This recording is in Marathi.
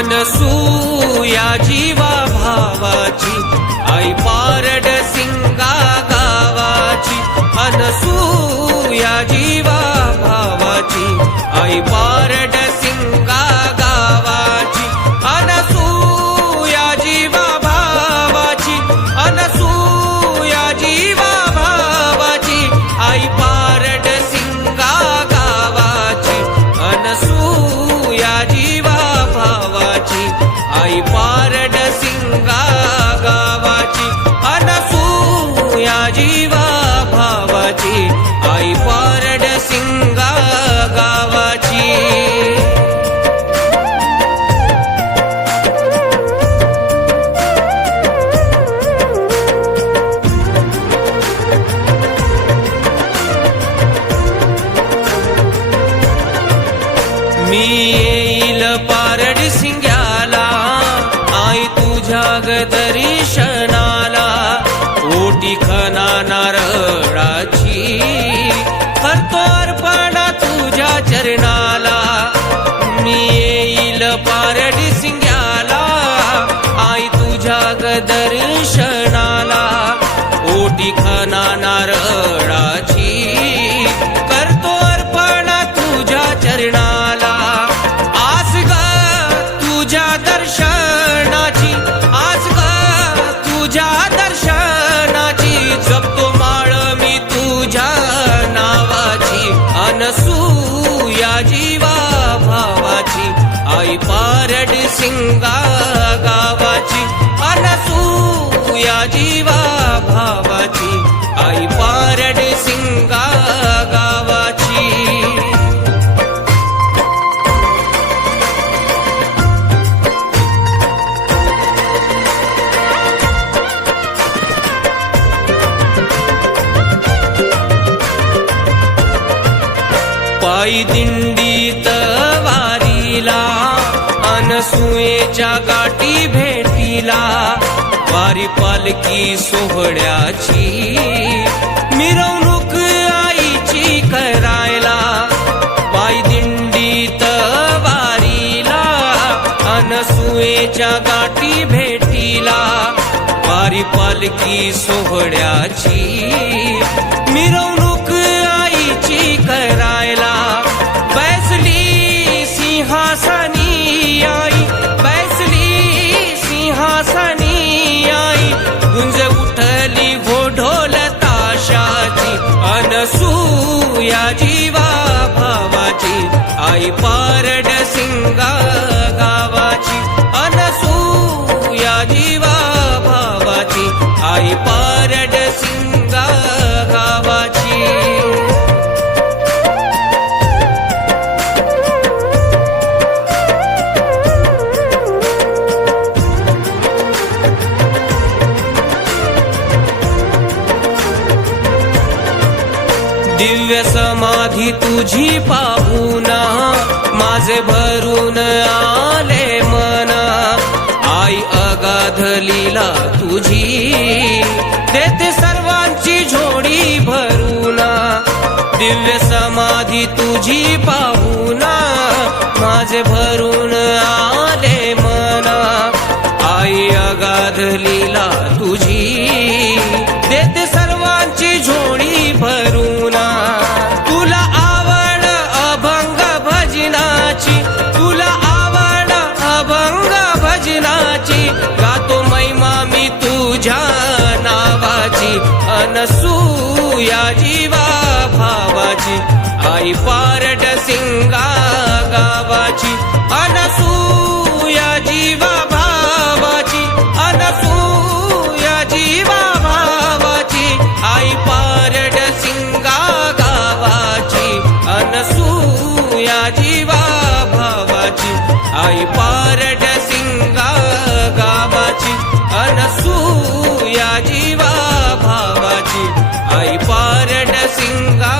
अनसूया जीवा भावाची आई पारड सिंगा गावाची अनसूया जीवा भावाची आई पारड सिंगा गावाची अनसूया जीवा भावाची अनसूया जीवा भावाची आई पारड सिंगा गावाची अनसूया जीवा भावाची आई पारड सिंगा गावाची अनसूया जीवा भावाची आई पारड सिंगा गावाची। मी येईल पारड सिंग्याला आई तुझ्या दर्शनाला ओटी खना नारळाची करतो अर्पण तुझ्या चरणाला। मी येईल पारड सिंग्याला आई तुझ्या दर्शनाला ओटी खना नारळाची करतो अर्पण तुझ्या चरणाला। आज ग तुझ्या दर्शनाची आज ग तुझ्या दर्शनाची जपतो माळ मी तुझ्या नावाची अनसूया जीवा भावाची आई पारड सिंगा गावाची अनसूया जीवा भावाची आई पारड सिंगा गावाची। पायी दिंडीत वारीला अनसूयेच्या गाठी भेटीला वारी पालखी सोहळ्याची मिरवणूक आईची करायला। पायी दिंडीत वारीला अनसूयेच्या गाठी भेटीला वारी पालखी सोहळ्याची मिरवणूक आईची करायला। बैसली सिंहासनी आई बैसली सिंहासनी आई गुंज उठली ढोल ताशाची अनसूया जीवा भावाची आई पारड सिंगा गावाची अनसूया जीवा भावाची आई पारड सिंगा गावाची। दिव्य समाधी तुझी पाहूना माझे भरून आले मना आई अगाध लीला तुझी देते सर्वांची झोडी भरूना। दिव्य समाधी तुझी पाहूना माझे भरून आले मना आई अगाध लीला तुझी देते सर्वांची झोडी भरूना। तुला आवड अभंग भजनाची तुला आवड अभंग भजनाची गातो महिमा मी तुझ्या नावाची अनसूया जीवा भावाची आई पारड सिंगा गावाची अनसूया जीवा भावाची अनसूया जीवा भावाची आई पारड सिंगा गावाची अनसूया जीवा भावाची आई पारड सिंगा गावाची अनसूया जीवा भावाची आई पारड सिंगा